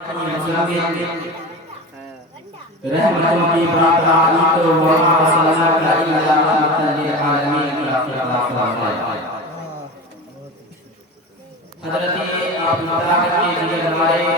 रहमतों की बादशाही तो वहाँ सल्लल्लाहु अलैहि आलमीन का खिताब है। हज़रत अबूबकर के जिगर वाले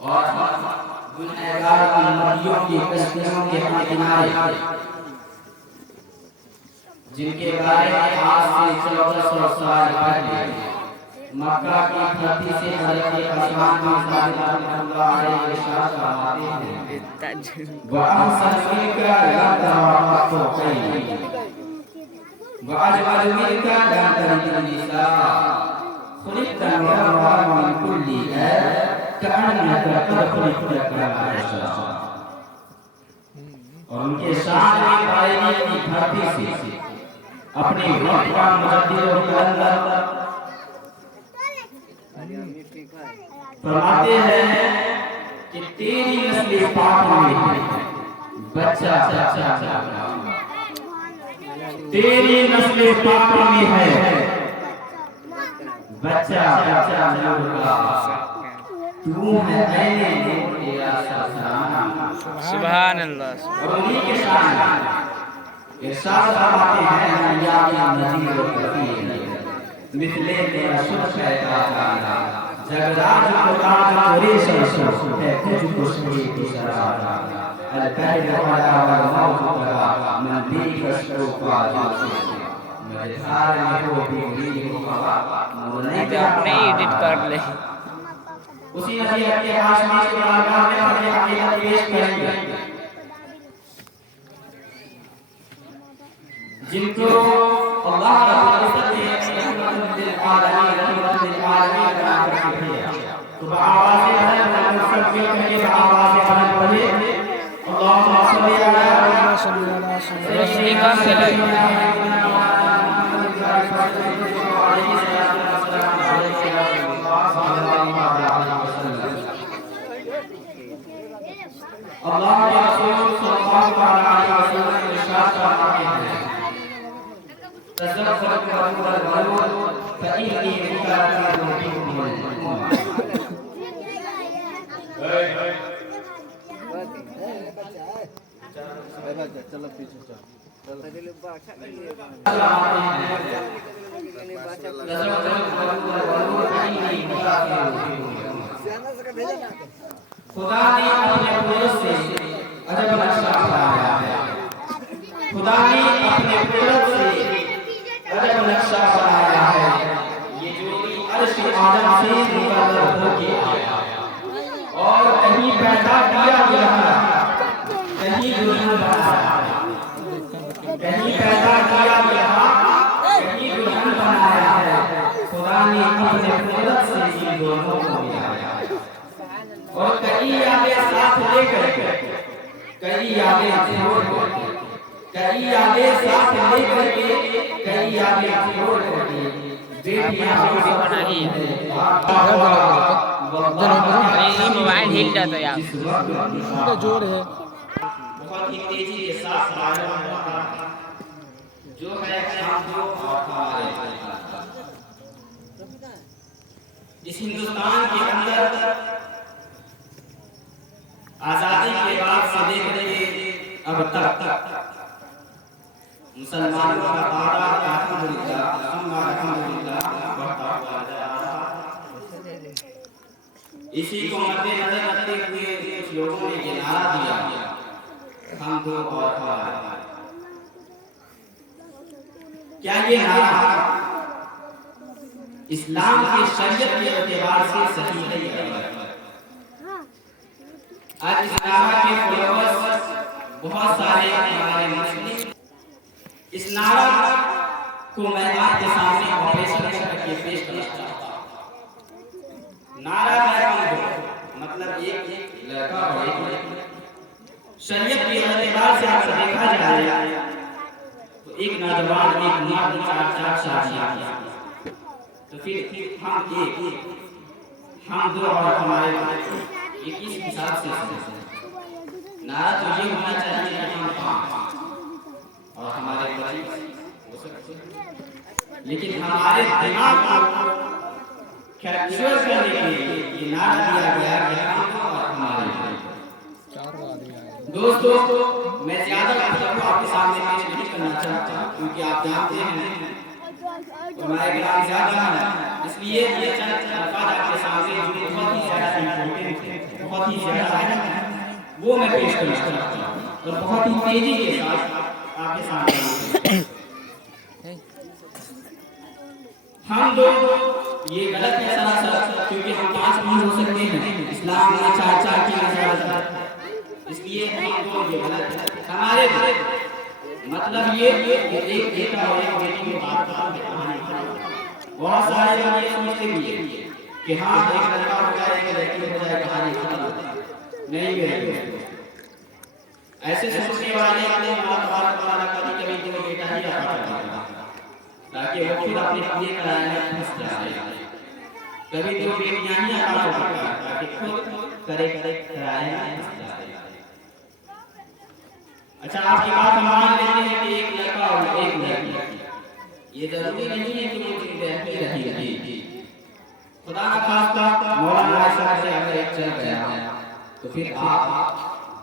और गुनहगार उम्मतियों की कश्तियों के किनारे जिनके बारे में आज से 1400 साल पहले मक्का की धरती से हज़रत उस्मान बिन साबित रहमतुल्लाह अलैहि इरशाद फरमाते हैं व अहसन मिनका ला तराअतु खैर व अजमल मिनका ला तरिदुन निसा खुलिक़ता मुबर्रअन मिन कुल्ली ऐब कअन्नका क़द खुलिक़ता कमा तशा। और उनके शान में पायनी की धरती से अपने वक्त का मुजद्दिद और कलंदर फरमाते हैं कि तेरी नस्ल पाक में है बच्चा तेरी नस्ल पाक में है बच्चा नूर का तू है ऐने नूर तेरा सलाम सुभान अल्लाह। और उन्हीं के शान इरशाद फरमाते हैं या नज़ीर व कफ़ीर मिथले तेरा शुक्र है तारा जगराज मुराद कुरैश है तुझको शहीद की शराब अल कहर वाला वल मौत तरा मन भी कशो फाजिल से मेरे धार में हो भी हवा मोने तो अपने एडिट कर ले। उसी नसीहत के हाशमी के बारगाह में अपने अकीदत पेश करेंगे जिनको अल्लाह रब्बुल इज्जत ने रहमतुल लिल आलमीन बना कर भेजा। तो आवाज़ है हम सब मिल करके आवाज़ बुलंद पढ़े अल्लाहुम्मा सल्ली अला रोशनी कम चले। अल्लाह के रसूल सल्लल्लाहु अलैहि वसल्लम इरशाद फरमाते हैं तज़व्वज वल फइन्नी मुकातिबुन बिकुम चलो पीछे चल खुदा ने अपने कुदरत से अजब नक्शा बनाया है। खुदा ने अपने कुदरत से अजब नक्शा बनाया है। ये जोड़ी अर्श आदम से मुकर्रर होके आया और कहीं पैदा किया गया कहीं दुल्हन बनाया कहीं पैदा किया गया कहीं दुल्हन बनाया है। खुदा ने अपने कुदरत से इन दोनों को मिलाया और कई यादें साथ लेकर कई यादें छोड़ कई यादें साथ लेकर के कई यादें छोड़ करके बेटियां बनाई है। ये मोबाइल हिल जाता है यार। इसका जोर है बहुत ही तेजी के साथ जो है हम जो हमारे इस हिंदुस्तान के अंदर आजादी के बाद से लेकर अब तक मुसलमानों का तादाद अल्हम्दुलिल्लाह बढ़ता हुआ जा रहा है। इसी को मद्देनजर रखते हुए कुछ लोगों ने ये नारा दिया हम दो और हमारे। क्या ये नारा इस्लाम की शरीयत के एतबार से सही है? आज इस नारा के फॉलोअर्स बहुत सारे हमारे मुस्लिम इस नारा को मैं आपके सामने ऑपरेशन करके पेश करना चाहता हूँ। नारा मतलब एक लड़का और एक लड़की शरीयत के एतबार से अगर देखा जाए तो एक नौजवान एक मर्द चार शादियां तो फिर हम दो और हमारे एक इस हिसाब से नारा तो ये होना चाहिए कि हम पांच और हमारे पति लेकिन हमारे दिमाग कैप्चर करने के लिए ये नारा दिया गया कि हमको और हमारे लिए। दोस्तों, मैं ज्यादा मतलब आपके सामने पेश नहीं करना चाहता क्योंकि आप जानते हैं हमारे ग्राम ज्यादा है, इसलिए ये चंद अल्फाज आपके सामने जो बहुत ही ज्यादा इम्पोर्टेंट है, बहुत ही ज्यादा है, वो मैं पेश करना चाहता हूँ और बहुत ही तेजी के साथ आपके सामने। हम लोग ये गलत है सरासर, क्योंकि हम 5 नहीं हो सकते हैं, इस्लाम में 4 की नजर, इसलिए हम लोग ये गलत है। हमारे मतलब ये कि एक बेटा और एक बेटी में बात करते हैं। बहुत सारे लोग ये सोचते भी है कि हाँ एक लड़का हो जाए एक लड़की हो जाए कहानी खत्म, नहीं मेरे दोस्त, ऐसे सोचने वाले अल्लाह तबारक कभी दो बेटा ही आता है ताकि वो खुद अपने पूरे कराए में फंस जाए, कभी दो बेटियां ही आता है ताकि खुद करे कराए में फंस जाए। अच्छा, आपकी बात हम मान लेते हैं कि एक लड़का और एक लड़की, ये जरूरी नहीं है कि वो रहती रहेगी। खुदा का खास्ता मौलाना साहब से अगर एक चल गया तो फिर आप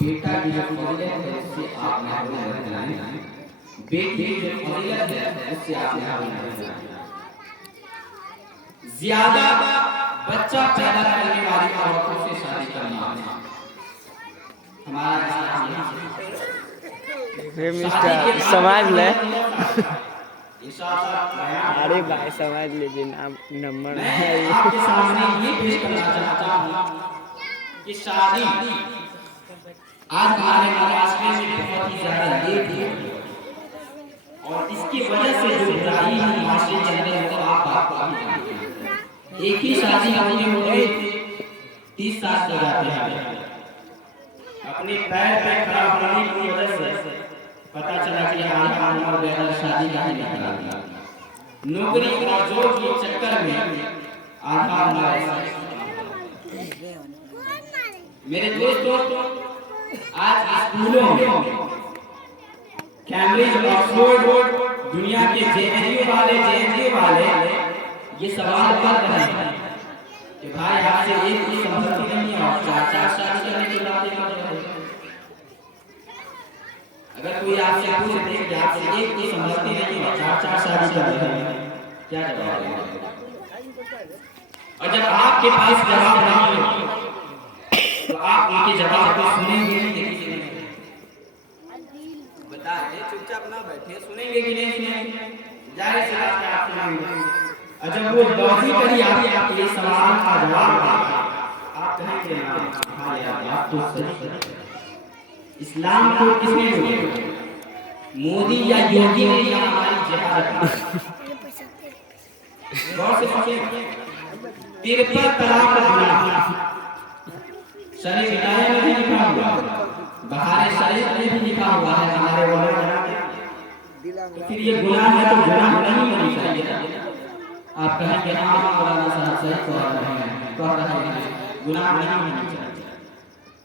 बेटा की जो फजीलत है उससे आप महरूम रह जाएंगे, बेटी की जो फजीलत है उससे आप महरूम रह जाएंगे। ज्यादा बच्चा पैदा करने वाली औरतों से शादी करना हमारा इस्लाम मिस्टर समझ ले। अरे भाई समझ लीजिए, नंबर आपके सामने ये पेश करना चाहता हूँ कि शादी आज हमारे माशरे में बहुत ही ज्यादा लेट है और इसकी वजह से जो बुराई है माशरे के अंदर वो आप बात जानते हैं। एक ही शादी होने में 30 साल लग जाते हैं। अपने पैर पे खड़ा होने की वजह से पता चला कि हमारा उम्र बगैर शादी का ही निकला, नौकरी और जॉब के चक्कर में आधा हमारे। मेरे दोस्तों, आज स्कूलों में कैम्ब्रिज ऑक्सफोर्ड दुनिया के जेएनयू वाले ये सवाल कर रहे हैं कि भाई आपसे एक ही संपत्ति नहीं है और 4 शादी करने के बाद अगर कोई आपसे पूछ दे कि आपसे एक ही संपत्ति नहीं है 4 शादी कर रहे हैं, क्या जवाब देंगे? और जब आपके पास जवाब नहीं हो तो आप उनके जवाब को सुनेंगे कि नहीं? बताइए, चुपचाप ना बैठे, सुनेंगे कि नहीं सुनेंगे? जाहिर सी बात है आप सुनेंगे। और जब वो लॉजिकली आपके सवाल का जवाब आप कहेंगे ना हाँ यार आप तो सही। इस्लाम को किसने दिया? मोदी या योगी ने या हमारी जिहाद? गौर से सुनिए, 53 तलाक का गुनाह शरीफ हिदायत में भी लिखा हुआ, बहारे शरीफ में भी लिखा हुआ है हमारे उलमा ने। तो फिर ये गुनाह है तो गुनाह नहीं होनी चाहिए। आप कहेंगे हाँ मौलाना साहब सही कह रहे हैं, गुनाह नहीं होनी चाहिए,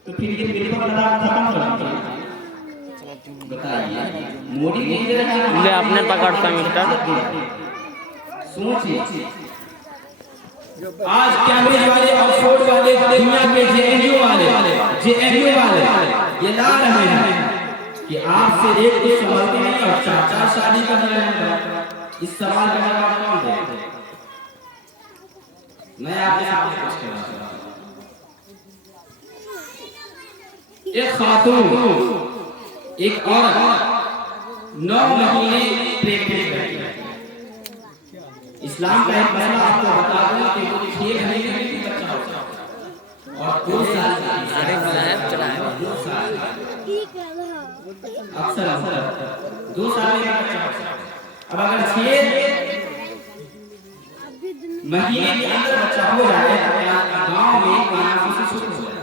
तो फिर ये 53 तलाक खत्म कर दीजिए। बताइए, मोदी ने ले अपने पकड़ता मिस्टर। सोचिए, आज कैम्ब्रिज वाले, ऑक्सफोर्ड वाले, दुनिया के जेएनयू वाले ये ला रहे हैं कि आपसे एक को समझते नहीं और 4 शादी कर रहे हैं। इस सवाल का जवाब कौन देगा? मैं आपके सामने पेश करना चाहता हूं। एक खातून, एक औरत 9 महीने प्रेग्नेंट है। इस्लाम का एक मसला आपको बता दूं कि 6 महीने में भी बच्चा होता है और 2 साल का, अरे बनाया चला है 2 साल अक्सर 2 साल में बच्चा होता है। अब अगर 6 महीने के अंदर बच्चा हो जाए तो गांव में कानाफूसी शुरू हो जाए।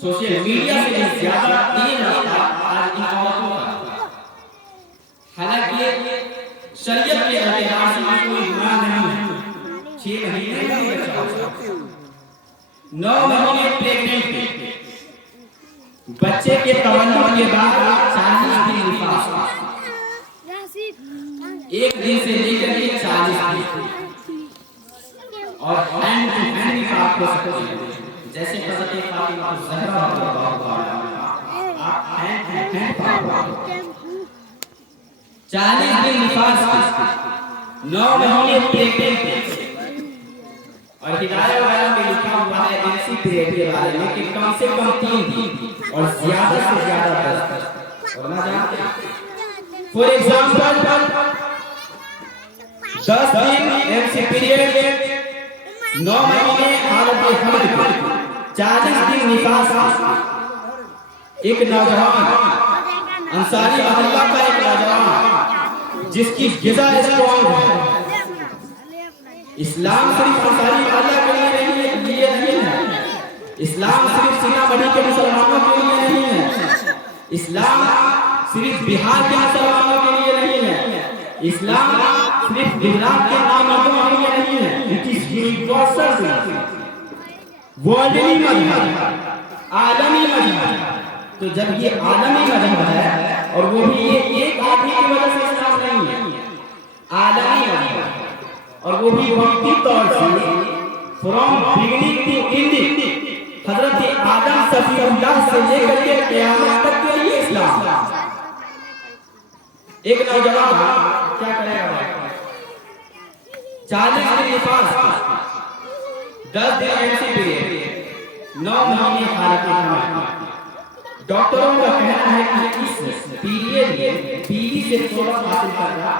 सोशल मीडिया से ज्यादा तेज रफ्तार आज की औरतों का, हालांकि शरीयत के एतबार से कोई गुनाह नहीं है। 6 महीने में बच्चा होता है, 9 महीने प्रेग्नेंट है, बच्चे के तवल्लुद के बाद 40 दिन निफास, 1 दिन से लेकर 40 दिन और हैंड टू हैंड भी बात हो सकती है, जैसे हज़रत फातिमा ज़हरा रज़ियल्लाहु अन्हा आप हैंड टू हैंड बात हो। 40 दिन निफास के 9 महीने प्रेग्नेंट थे और हिदायत वगैरह में लिखा हुआ है इसी पीरियड के बारे में कि कम से कम 3 दिन और ज्यादा से ज्यादा 10 दिन। और ना जानते हैं फॉर एग्जांपल 10 दिन एमसी पीरियड 9 महीने हालत हमल 40 दिन निफास। एक नौजवान अंसारी मोहल्ला का एक नौजवान जिसकी गिज़ा स्ट्रॉन्ग है। इस्लाम सिर्फ अंसारी मोहल्ला के लिए नहीं है, इस्लाम सिर्फ सीतामढ़ी के मुसलमानों के लिए नहीं है, इस्लाम सिर्फ बिहार के मुसलमानों के लिए नहीं है, इस्लाम सिर्फ गुजरात के नामर्दों के लिए नहीं है। इट इज यूनिवर्सल, वर्ल्डली मजहब, आलमी मजहब। तो जब ये आलमी मजहब है और वो भी ये एक आदमी की वजह से इस्लाम नहीं है, आलमी मजहब, और वो भी वक्ती तौर से फ्रॉम बिगिनिंग टू एंडिंग हजरत आदम सफीउल्लाह से लेकर के क़यामत तक के लिए इस्लाम। एक नौजवान क्या करेगा? 40 दिन निफास, 10 दिन एमसी पीरियड, 9 महीने हालत हमल। डॉक्टरों का कहना है कि इस पीरियड में बीवी से थोड़ा हासिल करना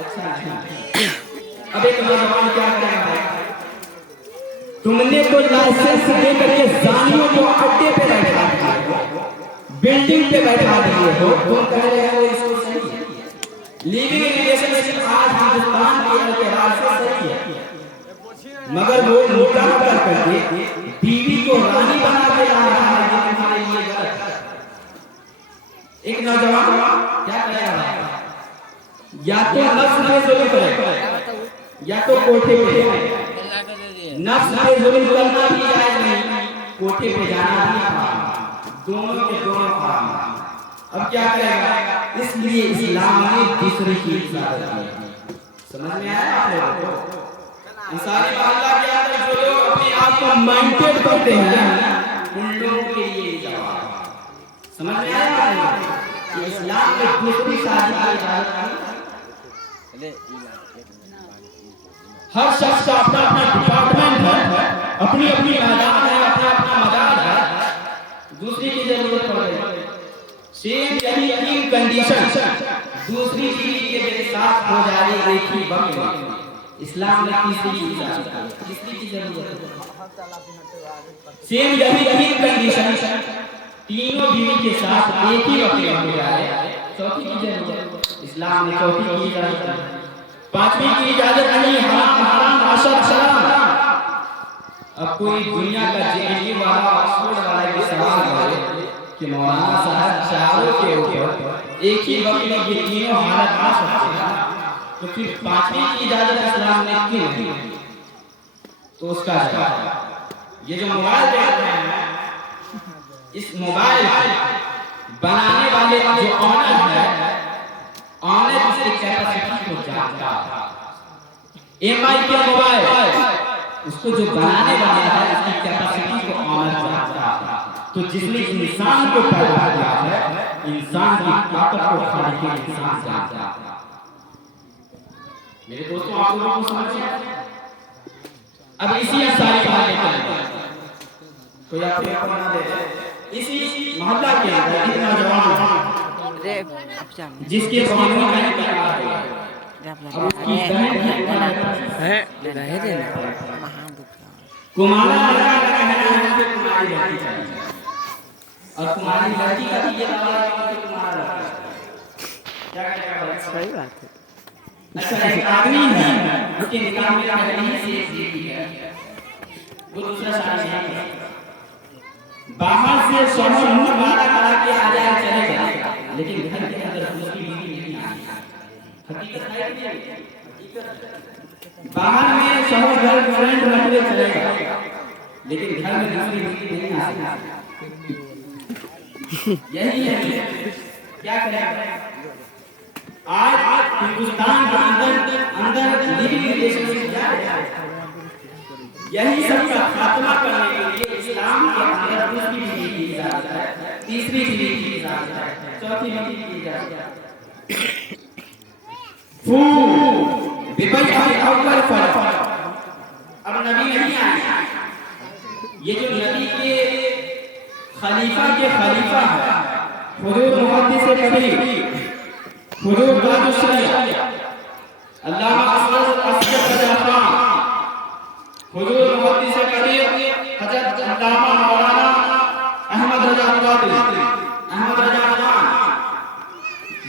अच्छा नहीं। अब एक नौजवान क्या करेगा? तुमने तो लाइसेंस दे करके जानियों को अड्डे पे बैठा दिया हो, बिल्डिंग पे बैठा दिए हो, तुम कह रहे हो इसको सही है। लिविंग रिलेशनशिप आज हिंदुस्तान के इतिहास से सही है, मगर वो निकाह कर करके बीवी को रानी बना के ला रहा है, ये तुम्हारे लिए गलत है। एक नौजवान क्या करेगा? या तो नफ्स पे जुल्म करेगा या तो कोठे पे। नफ्स पे जुल्म करना भी जायज नहीं, कोठे पे जाना भी हराम, दोनों के दोनों हराम। अब क्या करेगा? इसलिए इस्लाम ने दूसरी चीज इजाजत दी। समझ में आया आप लोगों को? अंसारी मोहल्ला के अंदर जो लोग अपने आप को माइंडेड करते हैं उन लोगों के लिए जवाब समझ में आया आप लोगों को? इस्लाम ने दूसरी शादी की इजाजत दी। हर शख्स का अपना अपना डिपार्टमेंट है, अपनी अपनी मैदान है, अपना अपना मदार है, दूसरी की जरूरत पड़ गई। सेम यही 3 कंडीशन दूसरी बीवी के साथ हो जाए एक ही वक्त में, इस्लाम ने तीसरी की इजाजत दी। तीसरी की जरूरत सेम यही 3 कंडीशन तीनों बीवी के साथ एक ही वक्त में हो जाए, चौथी की जरूरत, इस्लाम ने चौथी की इजाजत दी। 5वीं की इजाजत नहीं, हराम हराम अशर शराब। अब कोई दुनिया का जेएनयू वाला ऑक्सफोर्ड वाला ये सवाल करे कि मौलाना साहब चारों के ऊपर एक ही वक्त में ये तीनों हालत आ सकते हैं, तो फिर 5वीं की इजाजत इस्लाम ने क्यों दी? तो उसका जवाब, ये जो मोबाइल देख रहे हैं, इस मोबाइल बनाने वाले जो ऑनर है, ऑनर इसकी कैपेसिटी को जानता है। एमआई के मोबाइल उसको जो बनाने वाला है उसकी कैपेसिटी को ऑनर जानता है। तो जिसने इंसान को पैदा किया है, इंसान की ताकत को खालिक इंसान जानता है। मेरे दोस्तों, आप लोगों को समझ में आया? अब इसी अंसारी मोहल्ले कोई आपको अपना दे, इसी मोहल्ला के अंदर एक नौजवान जिसके कानूनी बहन की बात है, अब उसकी है रहे थे कुमारा लड़का का कहना है कि कुमारी लड़की चाहिए, और कुमारी लड़की का भी ये दावा है कि कुमारा लड़का। क्या करेगा? सही बात है। अच्छा, एक आदमी है उसके निकाह में पहले से एक बीवी है, वो दूसरा शादी नहीं करता, बाहर से शौहर मुंह वाला करा के आ जाए चलेगा, लेकिन घर के अंदर दूसरी बीवी नहीं आती। हकीकत है कि नहीं? बाहर में शौहर गर्लफ्रेंड रखने चलेगा, लेकिन घर में दूसरी बीवी नहीं आती। यही है, क्या करें? आज हिंदुस्तान के अंदर लिविंग रिलेशनशिप क्या है? यही सब का खात्मा करने के लिए इस्लाम के अंदर दूसरी विधि की इजाजत है, तीसरी विधि की इजाजत है, चौथी विधि की इजाजत है। अव्वल फर्ज, अब नबी नहीं आए, ये जो नबी के खलीफा है हुजूर मुहद्दिस कबीर हुजूर ताजुल शरीअत अल्लामा असद रजा खान, हुजूर मुहद्दिस कबीर हजरत अल्लामा मौलाना अहमद रजा खान,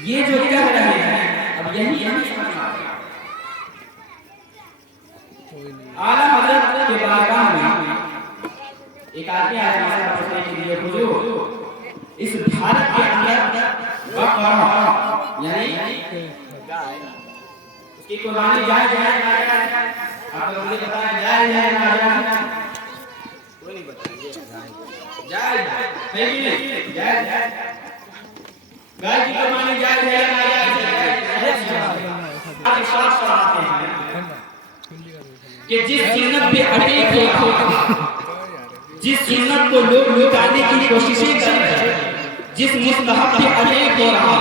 ये जो कह रहे हैं, अब यही समझना है। आला हजरत के बारगाह में एक आदमी आया मसला पूछने के लिए, हुजूर इस भारत के अंदर बकरा यानी उसकी कुर्बानी जायज है ना जायज? आप लोग मुझे बताएं, जायज है ना जायज? कोई नहीं बताएंगे। जायज है कि नहीं? जायज है। गाय की कुर्बानी जायज है ना जायज? आज शास्त्र फरमाते हैं कि जिस सुन्नत पे अड़े हो, जिस सुन्नत को लोग मिटाने की कोशिशें कर रहे हैं, जिस मुस्तहब पे अड़े हो रहा,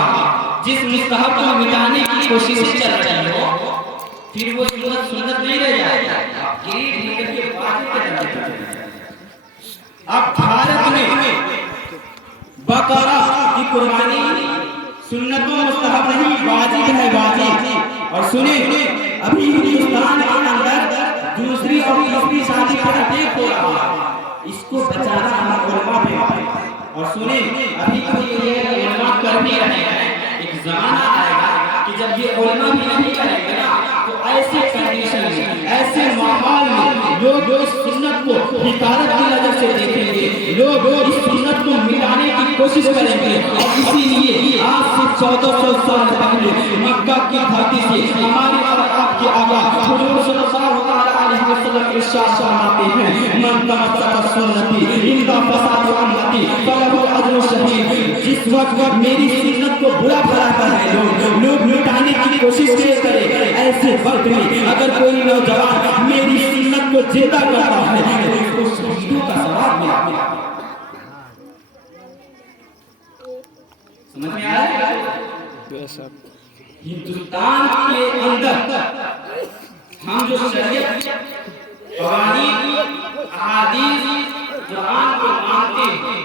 जिस मुस्तहब को मिटाने की कोशिशें कर रहे हो, फिर वो सुन्नत नहीं रह जाएगा, गिरीट निकल के वाजिब के तरफ चले जाएगा। अब भारत में बकरा की कुर्बानी सुन्नत व मुस्तहब नहीं, वाजिब है, वाजिब। और सुने, अभी हिंदुस्तान के अंदर दूसरी और तीसरी शादी पर अटैक हो रहा है, इसको बचाना हमारे उलमा पे है। और सुने, अभी तो ये उलमा कर भी रहे हैं, एक जमाना आएगा कि जब ये उलमा भी नहीं करेंगे ना, तो ऐसे कंडीशन में, ऐसे माहौल में लोग इस सुन्नत को हिकारत की नजर से देखेंगे, लोग इस सुन्नत को मिटाने की कोशिश करेंगे। और इसीलिए आज से 1400 साल पहले मक्का की धरती से हमारे और आपके आका हुजूर सल्लल्लाहु अलैहि वसल्लम इरशाद फरमाते हैं, मन तमस्सक सुन्नती इंदा फसाद उम्मती फलहु अज्र शहीद। जिस वक्त मेरी सुन्नत को बुरा भला कर रहे लोग मिटाने की कोशिश करें, ऐसे वक्त में अगर कोई नौजवान मेरी सुन्नत को जिंदा करता है तो उसको शहीदों का सवाब मिला। समझ में आया? हिंदुस्तान के अंदर हम जो शरीयत, कवानीन, अहादीस, कुरान को मानते हैं,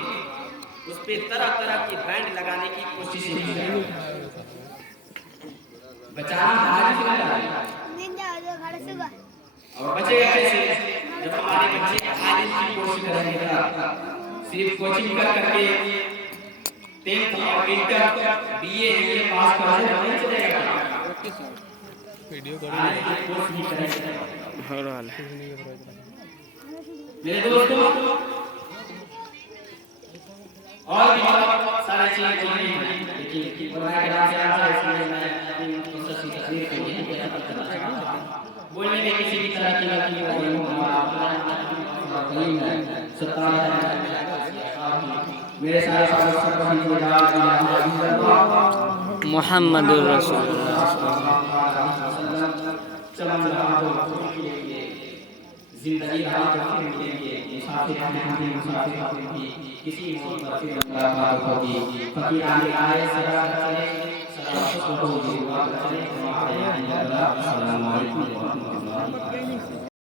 उस पे तरह तरह की बैंड लगाने की कोशिश की जाए। बचाना हाजिर लगा और बचेगा कैसे? जब हमारे बच्चे हाजिर की कोशिश करेंगे, सिर्फ कोचिंग करके 10th और इंटर बीए पास कर ले नहीं चलेगा। वीडियो कोर्स भी करेंगे। मेरे दोस्तों, और भी बहुत सारे चीजें हैं, लेकिन पढ़ाई के नाम से आता है, इसलिए मैं अपनी कोशिश तकरीर को नहीं बोलने में किसी भी तरह की गलती हो रही हो, मेरे सारे मुहम्मदुर रसूलुल्लाह जिंदगी मुसाफिर किसी मुलाकात होगी, फकीर आए सदा चले, सदा चले, अस्सलामु अलैकुम।